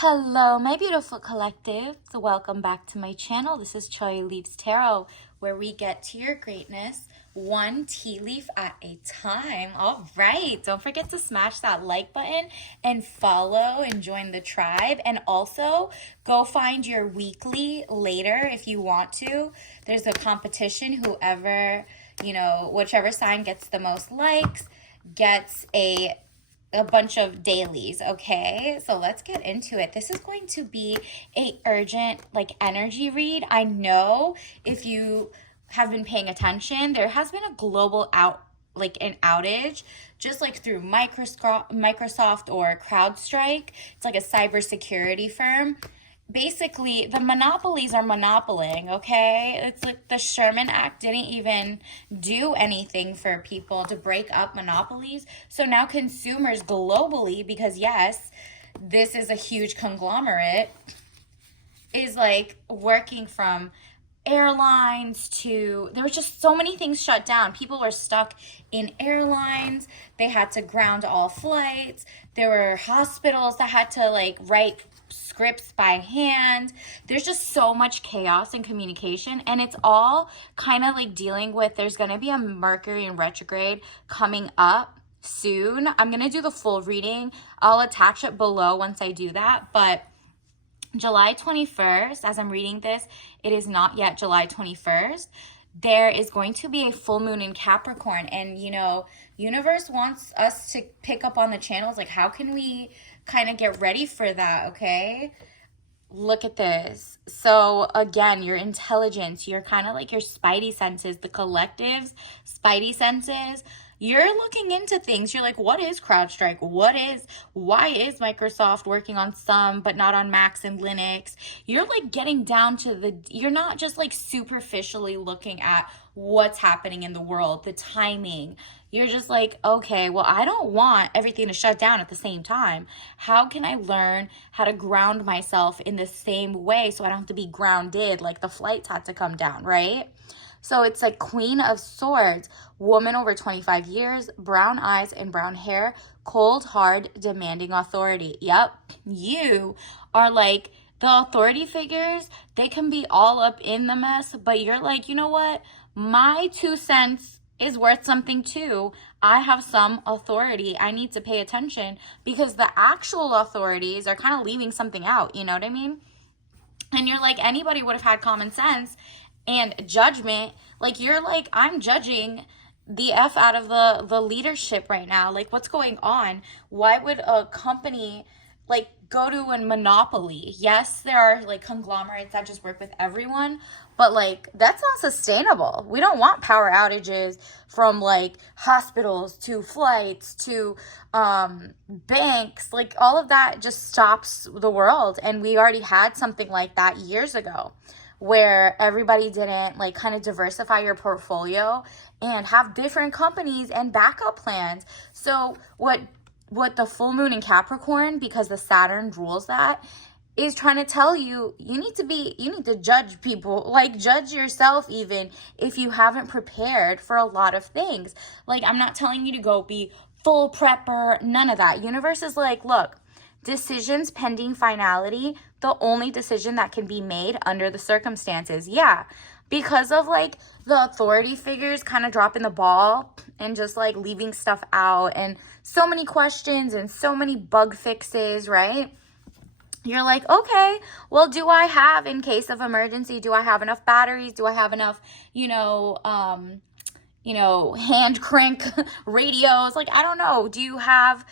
Hello, my beautiful collective. So welcome back to my channel. This is Choi Leaves Tarot, where we get to your greatness one tea leaf at a time. All right. Don't forget to smash that like button and follow and join the tribe. And also go find your weekly later if you want to. There's a competition. Whoever, whichever sign gets the most likes gets a bunch of dailies. Okay, so let's get into it. This is going to be a urgent energy read. I know if you have been paying attention, there has been a global an outage just through Microsoft or CrowdStrike. It's like a cybersecurity firm. Basically, the monopolies are monopoling, okay? It's like the Sherman Act didn't even do anything for people to break up monopolies. So now consumers globally, because yes, this is a huge conglomerate, is working from airlines to, there was just so many things shut down. People were stuck in airlines. They had to ground all flights. There were hospitals that had to write scripts by hand. There's just so much chaos in communication, and it's all kind of dealing with, there's going to be a Mercury in retrograde coming up soon. I'm going to do the full reading. I'll attach it below once I do that, but July 21st, as I'm reading this, it is not yet July 21st. There is going to be a full moon in Capricorn, and universe wants us to pick up on the channels. How can we kind of get ready for that? Okay, look at this. So again, your intelligence, you're kind of your spidey senses, the collective's spidey senses. You're looking into things. You're what is CrowdStrike? Why is Microsoft working on some but not on Macs and Linux? You're getting down to you're not just superficially looking at what's happening in the world, the timing. You're just okay, well, I don't want everything to shut down at the same time. How can I learn how to ground myself in the same way so I don't have to be grounded like the flights had to come down, right? So it's Queen of Swords, woman over 25 years, brown eyes and brown hair, cold, hard, demanding authority. Yep, you are the authority figures. They can be all up in the mess, but you're you know what? My 2 cents is worth something too. I have some authority. I need to pay attention because the actual authorities are kind of leaving something out. You know what I mean? And you're anybody would have had common sense and judgment. You're I'm judging the F out of the leadership right now. What's going on? Why would a company go to a monopoly? Yes, there are conglomerates that just work with everyone, but that's not sustainable. We don't want power outages from hospitals to flights to banks. All of that just stops the world, and we already had something like that years ago, where everybody didn't kind of diversify your portfolio and have different companies and backup plans. So what the full moon in Capricorn, because the Saturn rules that, is trying to tell you, you need to judge people, judge yourself even if you haven't prepared for a lot of things. I'm not telling you to go be full prepper, none of that. Universe is look, decisions pending finality, the only decision that can be made under the circumstances. Yeah, because of the authority figures kind of dropping the ball and just leaving stuff out, and so many questions and so many bug fixes, right? You're okay, well, do I have, in case of emergency, do I have enough batteries? Do I have enough, hand crank radios? I don't know. Do you have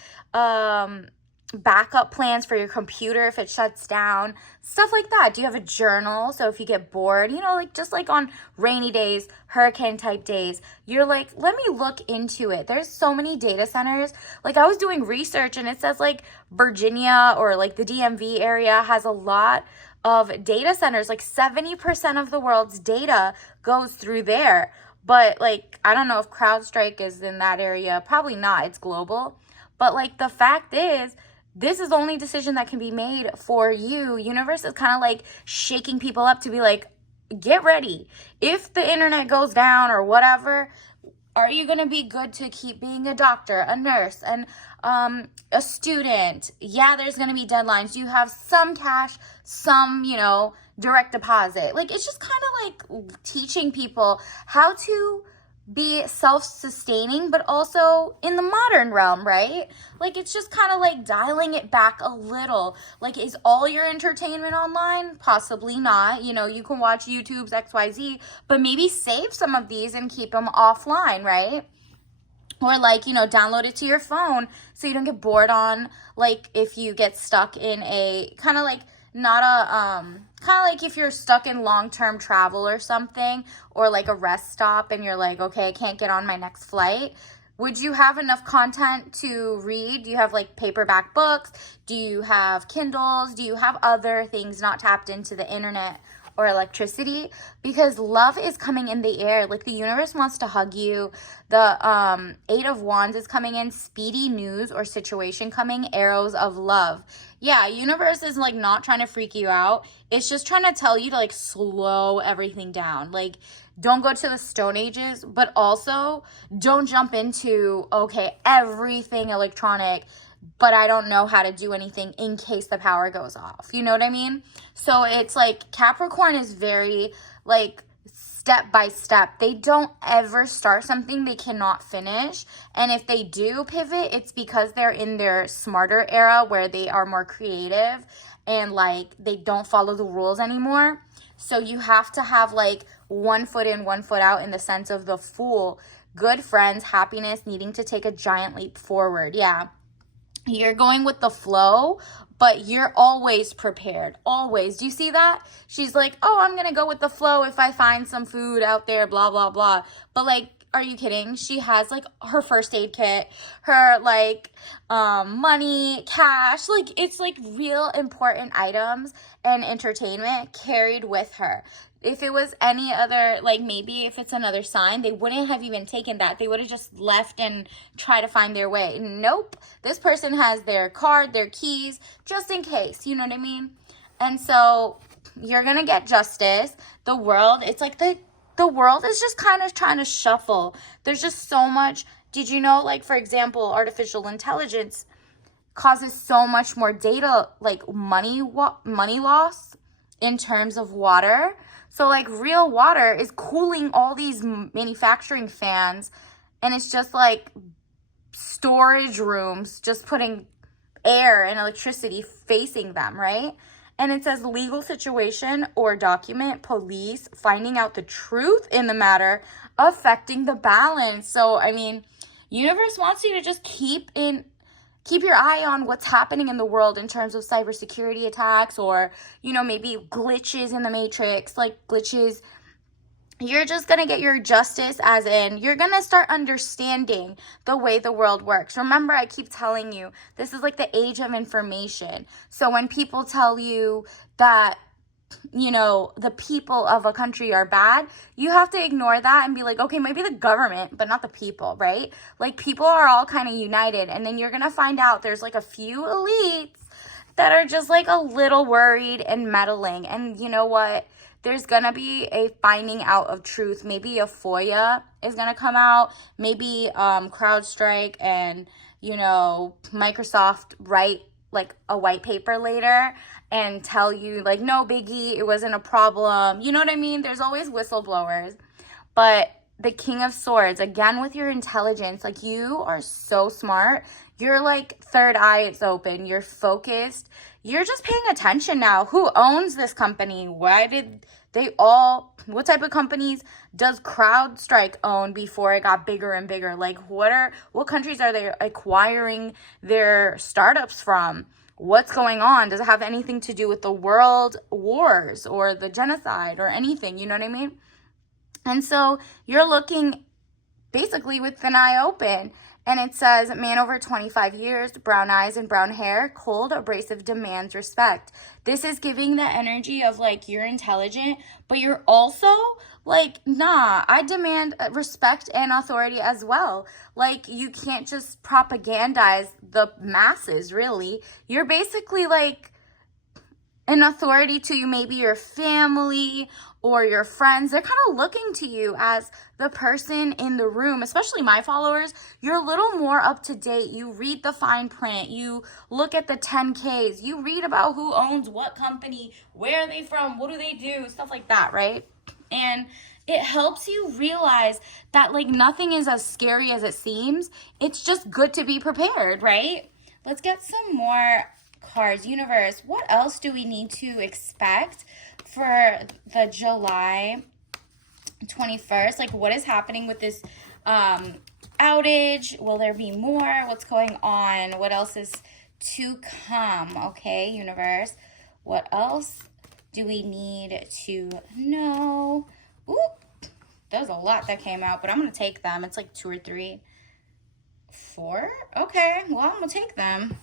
backup plans for your computer if it shuts down? Stuff like that. Do you have a journal? So if you get bored, just on rainy days, hurricane type days, you're let me look into it. There's so many data centers. I was doing research, and it says Virginia or the DMV area has a lot of data centers. 70% of the world's data goes through there. But I don't know if CrowdStrike is in that area. Probably not. It's global. But the fact is, this is the only decision that can be made for you. Universe is kind of shaking people up to be get ready. If the internet goes down or whatever, Are you going to be good to keep being a doctor, a nurse, and a student? Yeah, there's going to be deadlines. You have some cash, some, direct deposit. Like, it's just kind of like teaching people how to be self-sustaining, but also in the modern realm, right? Like, it's just kind of like dialing it back a little. Like, is all your entertainment online? Possibly not. You can watch YouTube's XYZ, but maybe save some of these and keep them offline, right? Or like, download it to your phone so you don't get bored on, like, if you get stuck in a kind of like, not a, kind of like if you're stuck in long-term travel or something, or like a rest stop and you're like, okay, I can't get on my next flight. Would you have enough content to read? Do you have like paperback books? Do you have Kindles? Do you have other things not tapped into the internet or electricity? Because love is coming in the air. Like, the universe wants to hug you. The 8 of Wands is coming in. Speedy news or situation coming. Arrows of love. Yeah, universe is like not trying to freak you out. It's just trying to tell you to like slow everything down. Like, don't go to the Stone Ages, but also don't jump into, okay, everything electronic, but I don't know how to do anything in case the power goes off. You know what I mean? So it's like Capricorn is very like step by step. They don't ever start something they cannot finish. And if they do pivot, it's because they're in their smarter era where they are more creative and like they don't follow the rules anymore. So you have to have like one foot in, one foot out in the sense of the Fool. Good friends, happiness, needing to take a giant leap forward. Yeah. You're going with the flow, but you're always prepared. Always. Do you see that? She's like, oh, I'm going to go with the flow if I find some food out there, blah, blah, blah. But like, are you kidding? She has like her first aid kit, her like money, cash. Like, it's like real important items and entertainment carried with her. If it was any other, like maybe if it's another sign, they wouldn't have even taken that. They would have just left and try to find their way. Nope. This person has their card, their keys, just in case. You know what I mean? And so you're going to get justice. The world, it's like the world is just kind of trying to shuffle. There's just so much. Did you know, like, for example, artificial intelligence causes so much more data, like money loss in terms of water. So like real water is cooling all these manufacturing fans, and it's just like storage rooms just putting air and electricity facing them, right? And it says legal situation or document, police finding out the truth in the matter affecting the balance. So I mean, universe wants you to just keep your eye on what's happening in the world in terms of cybersecurity attacks or, maybe glitches in the matrix, like glitches. You're just going to get your justice, as in you're going to start understanding the way the world works. Remember, I keep telling you, this is like the age of information. So when people tell you that, the people of a country are bad, you have to ignore that and be like, okay, maybe the government, but not the people, right? Like, people are all kind of united. And then you're going to find out there's like a few elites that are just like a little worried and meddling. And you know what? There's going to be a finding out of truth. Maybe a FOIA is going to come out. Maybe CrowdStrike and, Microsoft write like a white paper later and tell you like, no biggie, it wasn't a problem. You know what I mean? There's always whistleblowers. But the King of Swords, again, with your intelligence, like, you are so smart. You're like third eye is open. You're focused. You're just paying attention now. Who owns this company? Why did what type of companies does CrowdStrike own before it got bigger and bigger? Like, what countries are they acquiring their startups from? What's going on? Does it have anything to do with the world wars or the genocide or anything? You know what I mean? And so you're looking basically with an eye open. And it says, man over 25 years, brown eyes and brown hair, cold, abrasive, demands respect. This is giving the energy of like, you're intelligent, but you're also like, nah, I demand respect and authority as well. Like, you can't just propagandize the masses, really. You're basically like an authority to you, maybe your family or your friends. They're kind of looking to you as the person in the room, especially my followers. You're a little more up to date. You read the fine print. You look at the 10Ks. You read about who owns what company, where are they from, what do they do, stuff like that, right? And it helps you realize that like nothing is as scary as it seems. It's just good to be prepared, right? Let's get some more cards. Universe, what else do we need to expect for the July 21st? Like, what is happening with this outage? Will there be more? What's going on? What else is to come? Okay, universe, what else do we need to know? Ooh, there's a lot that came out, but I'm going to take them. It's like 2 or 3. 4? Okay, well, I'm going to take them.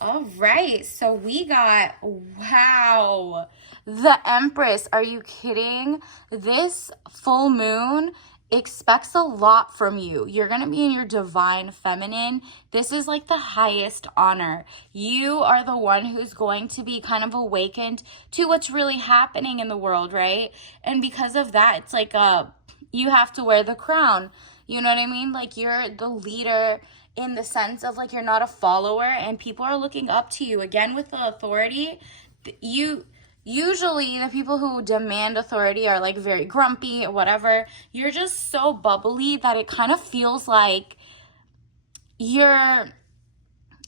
All right, so we got, wow, the Empress. Are you kidding? This full moon expects a lot from you. You're going to be in your divine feminine. This is like the highest honor. You are the one who's going to be kind of awakened to what's really happening in the world, right? And because of that, it's like you have to wear the crown. You know what I mean? Like, you're the leader in the sense of like you're not a follower and people are looking up to you. Again, with the authority, usually the people who demand authority are like very grumpy or whatever. You're just so bubbly that it kind of feels like you're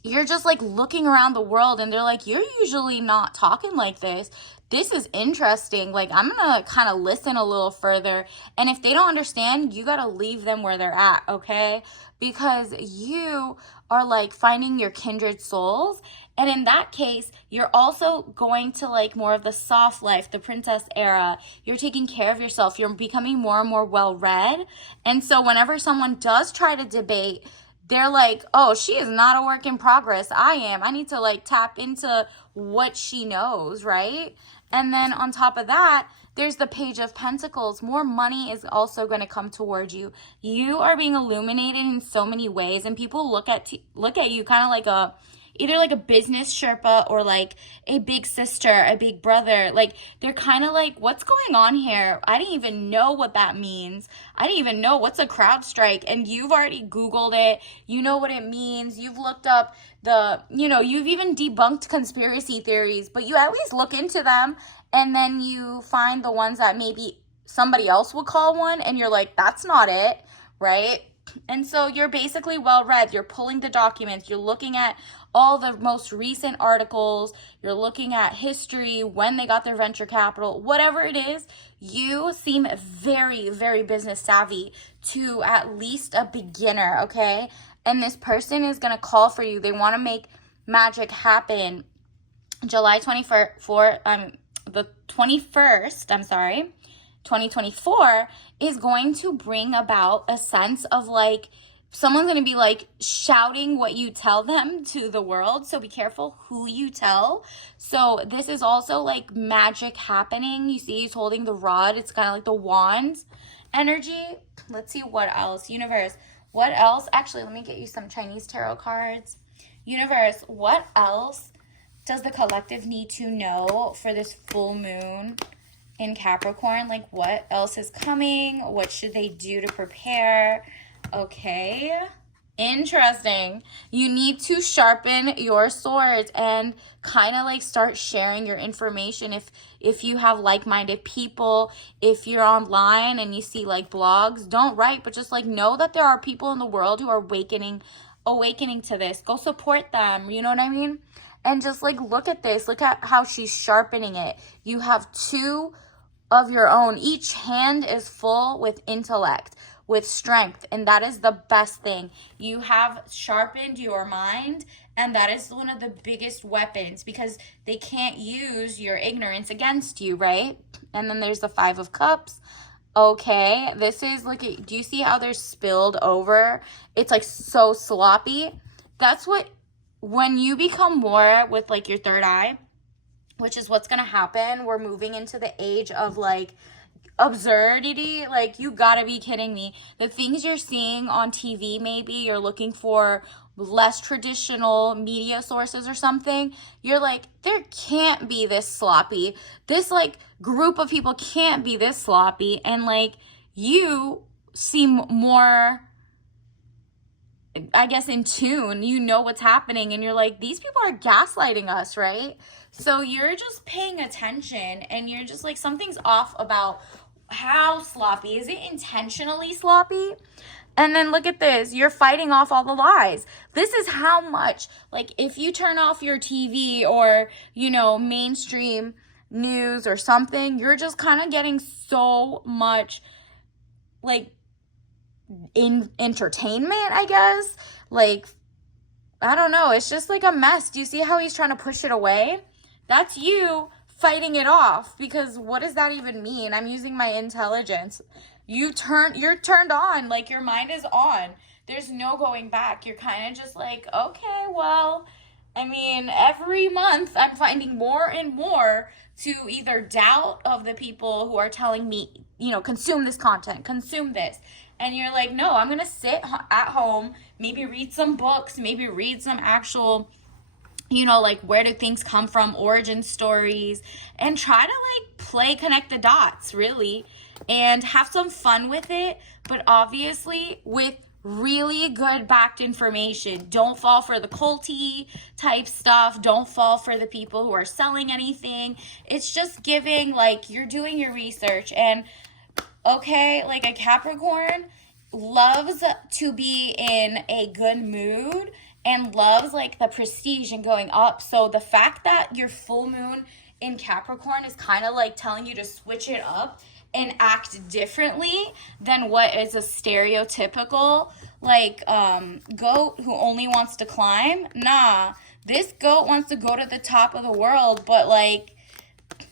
just like looking around the world and they're like, you're usually not talking like this. This is interesting. Like, I'm going to kind of listen a little further. And if they don't understand, you got to leave them where they're at, okay? Because you are like finding your kindred souls. And in that case, you're also going to like more of the soft life, the princess era. You're taking care of yourself. You're becoming more and more well-read. And so whenever someone does try to debate, they're like, oh, she is not a work in progress. I am. I need to like tap into what she knows, right? And then on top of that, there's the Page of Pentacles. More money is also going to come towards you. You are being illuminated in so many ways, and people look at you kind of like either like a business Sherpa or like a big sister, a big brother. Like, they're kind of like, what's going on here? I didn't even know what that means. I didn't even know what's a crowd strike. And you've already Googled it. You know what it means. You've looked up you've even debunked conspiracy theories, but you at least look into them. And then you find the ones that maybe somebody else would call one. And you're like, that's not it, right? And so you're basically well-read. You're pulling the documents. You're looking at all the most recent articles. You're looking at history, when they got their venture capital, whatever it is. You seem very, very business savvy to at least a beginner, okay? And this person is going to call for you. They want to make magic happen. July 2024 is going to bring about a sense of like, someone's going to be like shouting what you tell them to the world. So be careful who you tell. So this is also like magic happening. You see he's holding the rod. It's kind of like the wand energy. Let's see what else. Universe, what else? Actually, let me get you some Chinese tarot cards. Universe, what else does the collective need to know for this full moon in Capricorn? Like, what else is coming? What should they do to prepare? Okay, interesting. You need to sharpen your swords and kind of like start sharing your information. If you have like-minded people, if you're online and you see like blogs, don't write, but just like know that there are people in the world who are awakening to this. Go support them. You know what I mean? And just like look at this. Look at how she's sharpening it. You have 2 of your own. Each hand is full with intellect, with strength, and that is the best thing. You have sharpened your mind, and that is one of the biggest weapons because they can't use your ignorance against you, right? And then there's the 5 of Cups. Okay, this is like, do you see how they're spilled over? It's like so sloppy. That's what, when you become more with like your third eye, which is what's going to happen. We're moving into the age of like absurdity. Like, you gotta be kidding me. The things you're seeing on TV, maybe you're looking for less traditional media sources or something, you're like, there can't be this sloppy. This like group of people can't be this sloppy. And like, you seem more, I guess, in tune. You know what's happening, and you're like, these people are gaslighting us, right? So you're just paying attention, and you're just like, something's off about how sloppy. Is it intentionally sloppy? And then look at this. You're fighting off all the lies. This is how much, like, if you turn off your TV or, you know, mainstream news or something, you're just kind of getting so much, like, in entertainment, I guess. Like, I don't know. It's just like a mess. Do you see how he's trying to push it away? That's you fighting it off, because what does that even mean? I'm using my intelligence. You're turned on, like your mind is on. There's no going back. You're kind of just like, okay, well, I mean, every month I'm finding more and more to either doubt of the people who are telling me, you know, consume this content, consume this. And you're like, no, I'm going to sit at home, maybe read some books, maybe read some actual, you know, like, where do things come from, origin stories, and try to like connect the dots, really, and have some fun with it, but obviously with really good backed information. Don't fall for the culty type stuff. Don't fall for the people who are selling anything. It's just giving, like, you're doing your research. And okay, like, a Capricorn loves to be in a good mood and loves like the prestige and going up. So the fact that your full moon in Capricorn is kind of like telling you to switch it up and act differently than what is a stereotypical like goat who only wants to climb. Nah, this goat wants to go to the top of the world, but like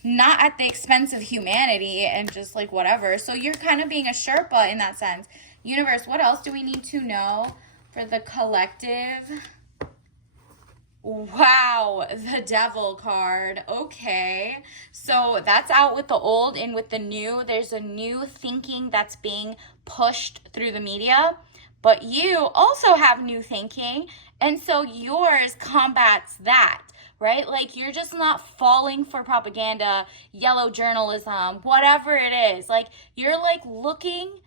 not at the expense of humanity and just like whatever. So you're kind of being a Sherpa in that sense. Universe, what else do we need to know for the collective? Wow, the Devil card. Okay, so that's out with the old and with the new. There's a new thinking that's being pushed through the media, but you also have new thinking, and so yours combats that, right? Like, you're just not falling for propaganda, yellow journalism, whatever it is. Like, you're like looking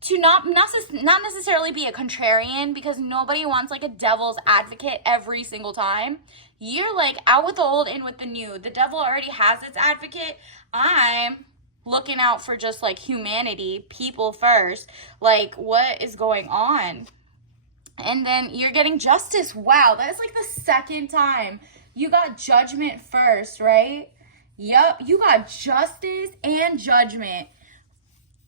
to not necessarily be a contrarian, because nobody wants like a devil's advocate every single time. You're like out with the old, in with the new. The devil already has its advocate. I'm looking out for just like humanity, people first. Like, what is going on? And then you're getting justice. Wow, that is like the second time. You got judgment first, right? Yup, you got justice and judgment.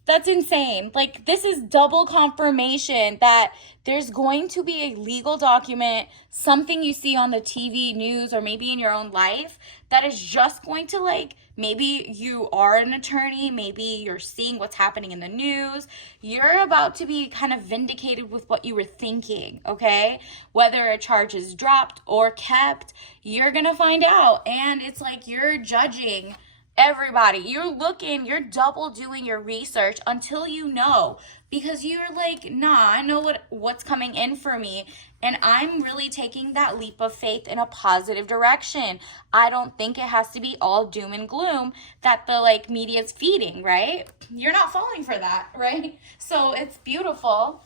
That's insane. Like, this is double confirmation that there's going to be a legal document, something you see on the TV news or maybe in your own life, that is just going to, like, maybe you are an attorney, maybe you're seeing what's happening in the news. You're about to be kind of vindicated with what you were thinking, okay? Whether a charge is dropped or kept, you're going to find out. And it's like you're judging everybody. You're double doing your research until you know, because you're like, nah, I know what's coming in for me, and I'm really taking that leap of faith in a positive direction. I don't think it has to be all doom and gloom that the like media's feeding, right? You're not falling for that, right? So it's beautiful.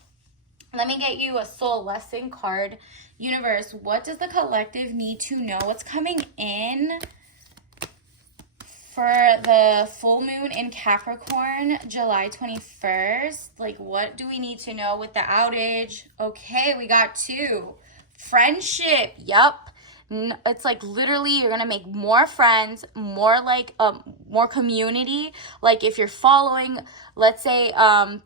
Let me get you a soul lesson card. Universe, what does the collective need to know? What's coming in for the full moon in Capricorn, July 21st? Like, what do we need to know with the outage? Okay, we got 2. Friendship. Yup. It's like literally you're going to make more friends, more like more community. Like, if you're following, let's say,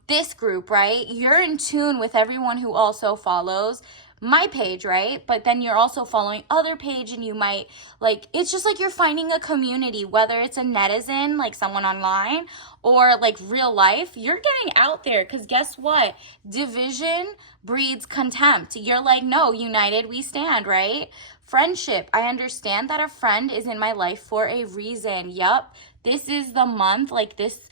this group, right? You're in tune with everyone who also follows my page, right? But then you're also following other page, and you might like, it's just like you're finding a community, whether it's a netizen, like someone online, or like real life. You're getting out there, because guess what? Division breeds contempt. You're like, no, united we stand, right? Friendship. I understand that a friend is in my life for a reason. Yup. This is the month, like this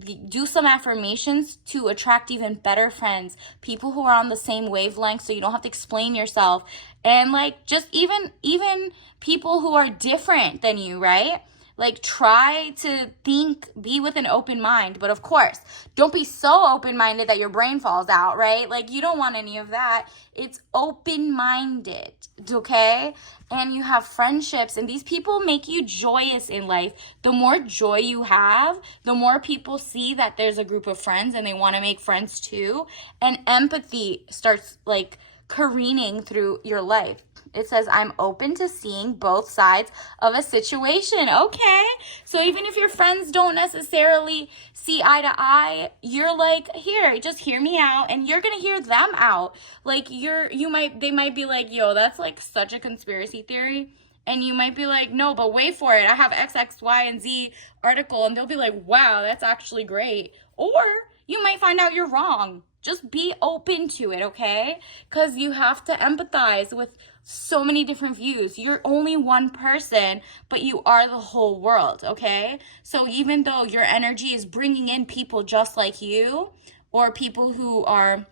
do some affirmations to attract even better friends, people who are on the same wavelength, so you don't have to explain yourself. And like, just even people who are different than you, right? Like, try to be with an open mind. But of course, don't be so open-minded that your brain falls out, right? Like, you don't want any of that. It's open-minded, okay? And you have friendships, and these people make you joyous in life. The more joy you have, the more people see that there's a group of friends and they want to make friends too. And empathy starts like careening through your life. It says, I'm open to seeing both sides of a situation. Okay. So even if your friends don't necessarily see eye to eye, you're like, here, just hear me out, and you're going to hear them out. Like, they might be like, yo, that's like such a conspiracy theory. And you might be like, no, but wait for it. I have X, X, Y, and Z article. And they'll be like, wow, that's actually great. Or you might find out you're wrong. Just be open to it, okay? Because you have to empathize with so many different views. You're only one person, but you are the whole world, okay? So even though your energy is bringing in people just like you, or people who are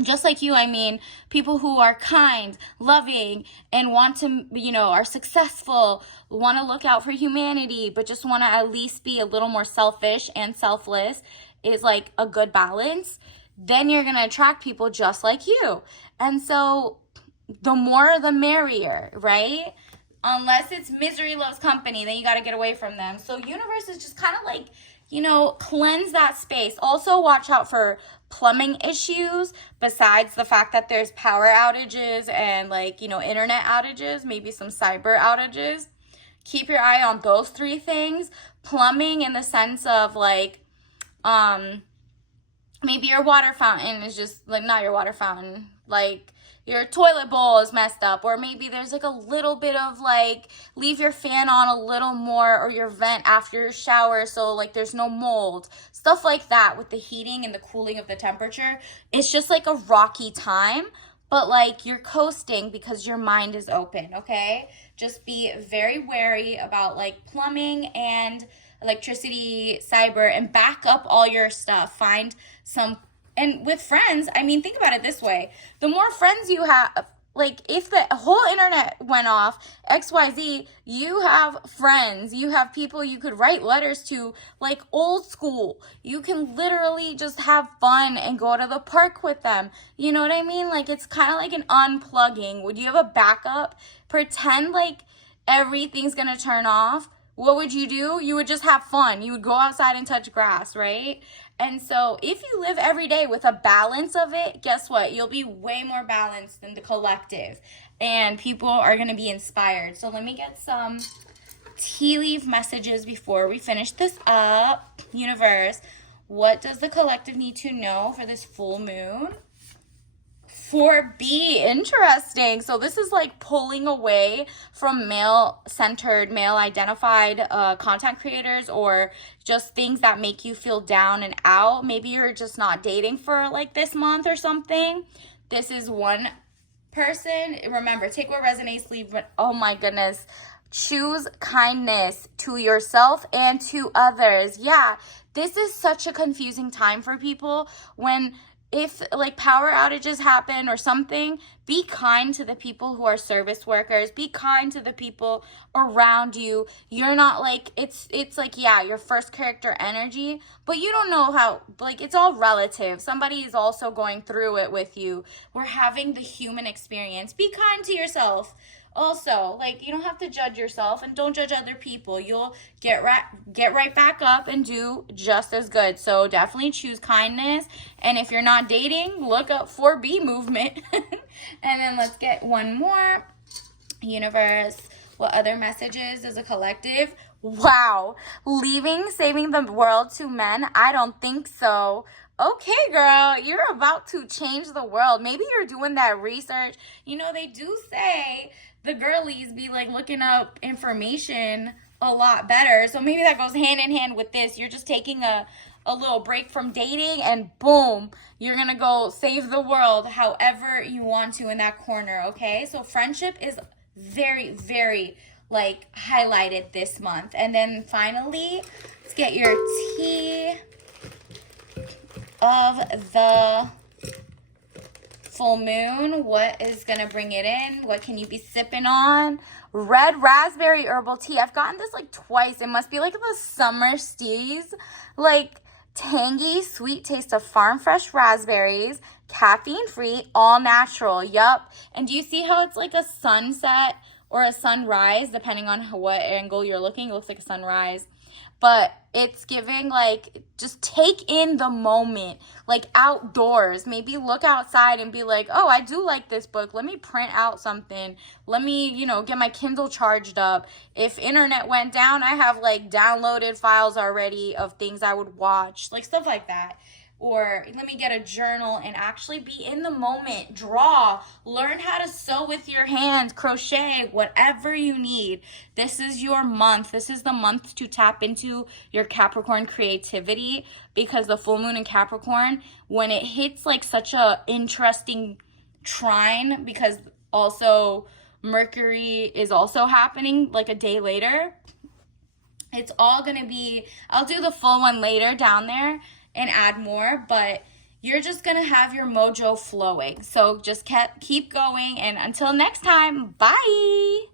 just like you, I mean, people who are kind, loving, and want to, are successful, want to look out for humanity, but just want to at least be a little more selfish and selfless, is like a good balance. Then you're going to attract people just like you. And so the more the merrier, right? Unless it's misery loves company, then you got to get away from them. So universe is just kind of like, cleanse that space. Also watch out for plumbing issues, besides the fact that there's power outages and internet outages, maybe some cyber outages. Keep your eye on those three things. Plumbing in the sense of maybe your water fountain is just not your water fountain, your toilet bowl is messed up, or maybe there's a little bit of leave your fan on a little more, or your vent after your shower, so there's no mold, stuff like that with the heating and the cooling of the temperature. It's just a rocky time, but you're coasting because your mind is open, okay? Just be very wary about plumbing and electricity, cyber, and back up all your stuff. Find some, and with friends, think about it this way. The more friends you have, if the whole internet went off, XYZ, you have friends, you have people you could write letters to, old school. You can literally just have fun and go to the park with them. You know what I mean? It's kind of like an unplugging. Would you have a backup? Pretend everything's gonna turn off. What would you do? You would just have fun. You would go outside and touch grass, right? And so if you live every day with a balance of it, guess what? You'll be way more balanced than the collective. And people are going to be inspired. So let me get some tea leaf messages before we finish this up. Universe, what does the collective need to know for this full moon? 4B, interesting. So this is pulling away from male-centered, male-identified content creators, or just things that make you feel down and out. Maybe you're just not dating for this month or something. This is one person. Remember, take what resonates, leave what, oh my goodness. Choose kindness to yourself and to others. Yeah, this is such a confusing time for people when if power outages happen or something, be kind to the people who are service workers. Be kind to the people around you. You're not it's yeah, your first character energy, but you don't know how, it's all relative. Somebody is also going through it with you. We're having the human experience. Be kind to yourself. Also, you don't have to judge yourself, and don't judge other people. You'll get right back up and do just as good. So definitely choose kindness. And if you're not dating, look up 4B movement. And then let's get one more. Universe, what other messages as a collective? Wow, saving the world to men? I don't think so. Okay, girl, you're about to change the world. Maybe you're doing that research. They do say the girlies be looking up information a lot better. So maybe that goes hand in hand with this. You're just taking a little break from dating, and boom, you're going to go save the world however you want to in that corner, okay? So friendship is very, very highlighted this month. And then finally, let's get your tea. of the full moon. What is gonna bring it in? What can you be sipping on? Red raspberry herbal tea. I've gotten this like twice. It must be like the summer steez. Like tangy, sweet taste of farm fresh raspberries, caffeine free, all natural. Yup. And do you see how it's like a sunset or a sunrise, depending on what angle you're looking? It looks like a sunrise. But it's giving like, just take in the moment, like outdoors. Maybe look outside and be like, oh, I do like this book. Let me print out something. Let me, you know, get my Kindle charged up. If internet went down, I have like downloaded files already of things I would watch, like stuff like that. Or let me get a journal and actually be in the moment. Draw. Learn how to sew with your hands, crochet, whatever you need. This is your month. This is the month to tap into your Capricorn creativity, because the full moon in Capricorn, when it hits like such a interesting trine, because also Mercury is also happening like a day later, it's all going to be, I'll do the full one later down there and add more, but you're just going to have your mojo flowing. So just keep going, and until next time, bye!